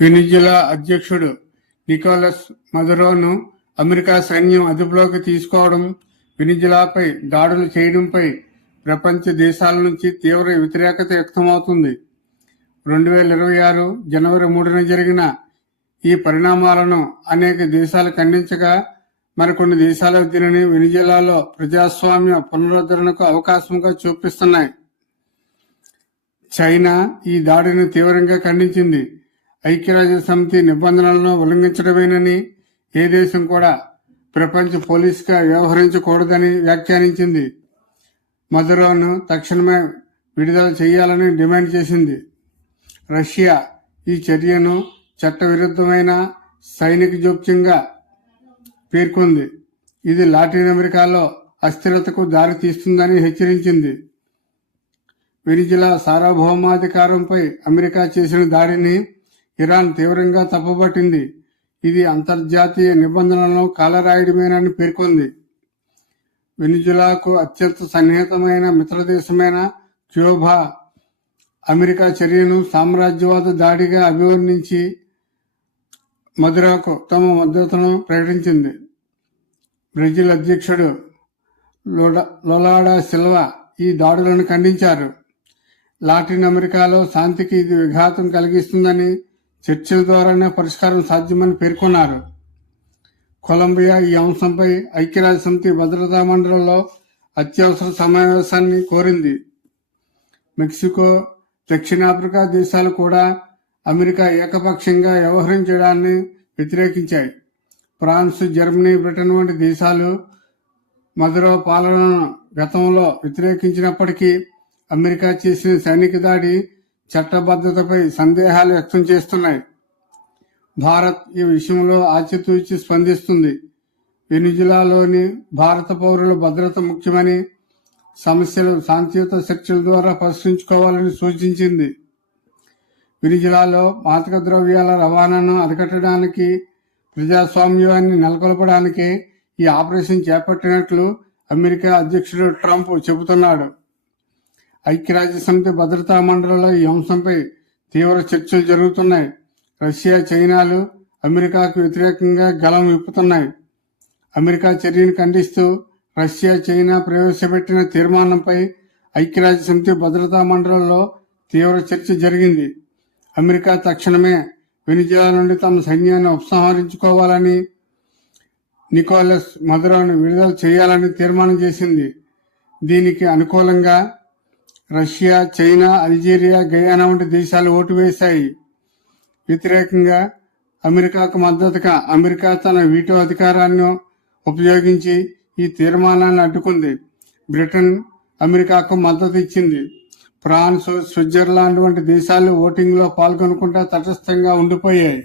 Venezuela అధ్యక్షుడు Nicholas మదురోను America సైన్యం అదుపులోకి తీసుకోవడం, వెనిజులాపై దాడులు చేయడంపై ప్రపంచ దేశాల నుంచి తీవ్ర వ్యతిరేకత వ్యక్తమవుతుంది. 2026 జనవరి 3న జరిగిన ఈ పరిణామాలను అనేక దేశాలు ఖండించగా, మరికొన్ని దేశాలు దీనిని వెనిజులాలో ప్రజాస్వామ్య పునరుద్ధరణకు అవకాశంగా చూపిస్తున్నాయి. చైనా ఈ దాడిని తీవ్రంగా ఖండించింది. ఐక్యరాజ్యసమితి నిబంధనలను ఉల్లంఘించడమేనని, ఏ దేశం కూడా ప్రపంచ పోలీసుగా వ్యవహరించకూడదని వ్యాఖ్యానించింది. మదురోను తక్షణమే విడుదల చేయాలని డిమాండ్ చేసింది. రష్యా ఈ చర్యను చట్టవిరుద్ధమైన సైనిక జోక్యంగా పేర్కొంది. ఇది లాటిన్ అమెరికాలో అస్థిరతకు దారి తీస్తుందని హెచ్చరించింది. వెనిజులా సార్వభౌమాధికారంపై అమెరికా చేసిన దాడిని ఇరాన్ తీవ్రంగా తప్పుపట్టింది. ఇది అంతర్జాతీయ నిబంధనలను కాలరాయడమేనని పేర్కొంది. వెనిజులాకు అత్యంత సన్నిహితమైన మిత్రదేశమైన క్యూబా అమెరికా చర్యను సామ్రాజ్యవాద దాడిగా అభివర్ణించి మదురోకు తమ మద్దతును ప్రకటించింది. బ్రెజిల్ అధ్యక్షుడు లొలా సిల్వా ఈ దాడులను ఖండించారు. లాటిన్ అమెరికాలో శాంతికి ఇది విఘాతం కలిగిస్తుందని, చర్చల ద్వారానే పరిష్కారం సాధ్యమని పేర్కొన్నారు. కొలంబియా ఈ అంశంపై ఐక్యరాజ్యసమితి భద్రతా మండలిలో అత్యవసర సమావేశాన్ని కోరింది. మెక్సికో, దక్షిణాఫ్రికా దేశాలు కూడా అమెరికా ఏకపక్షంగా వ్యవహరించడాన్ని వ్యతిరేకించాయి. ఫ్రాన్స్, జర్మనీ, బ్రిటన్ వంటి దేశాలు మదురో పాలనను గతంలో వ్యతిరేకించినప్పటికీ అమెరికా చేసిన సైనిక దాడి చట్టబద్ధతపై సందేహాలు వ్యక్తం చేస్తున్నాయి. భారత్ ఈ విషయంలో ఆచితూచి స్పందిస్తుంది. వెనిజులాలోని భారత పౌరుల భద్రత ముఖ్యమని, సమస్యలు శాంతియుత చర్చల ద్వారా పరిష్కరించుకోవాలని సూచించింది. వెనిజులాలో మాదక ద్రవ్యాల రవాణాను అరికట్టడానికి, ప్రజాస్వామ్యాన్ని నెలకొల్పడానికి ఈ ఆపరేషన్ చేపట్టినట్లు అమెరికా అధ్యక్షుడు ట్రంప్ చెబుతున్నాడు. ఐక్యరాజ్యసమితి భద్రతా మండలిలో ఈ అంశంపై తీవ్ర చర్చలు జరుగుతున్నాయి. రష్యా, చైనాలు అమెరికాకు వ్యతిరేకంగా గళం విప్పుతున్నాయి. అమెరికా చర్యను ఖండిస్తూ రష్యా, చైనా ప్రవేశపెట్టిన తీర్మానంపై ఐక్యరాజ్యసమితి భద్రతా మండలిలో తీవ్ర చర్చ జరిగింది. అమెరికా తక్షణమే వెనిజులా నుండి తమ సైన్యాన్ని ఉపసంహరించుకోవాలని, నికోలస్ మదురోను విడుదల చేయాలని తీర్మానం చేసింది. దీనికి అనుకూలంగా రష్యా, చైనా, అల్జీరియా, గయానా వంటి దేశాలు ఓటు వేశాయి. వ్యతిరేకంగా అమెరికాకు మద్దతుగా అమెరికా తన వీటో అధికారాన్ని ఉపయోగించి ఈ తీర్మానాన్ని అడ్డుకుంది. బ్రిటన్ అమెరికాకు మద్దతు ఇచ్చింది. ఫ్రాన్స్, స్విట్జర్లాండ్ వంటి దేశాలు ఓటింగ్లో పాల్గొనకుండా తటస్థంగా ఉండిపోయాయి.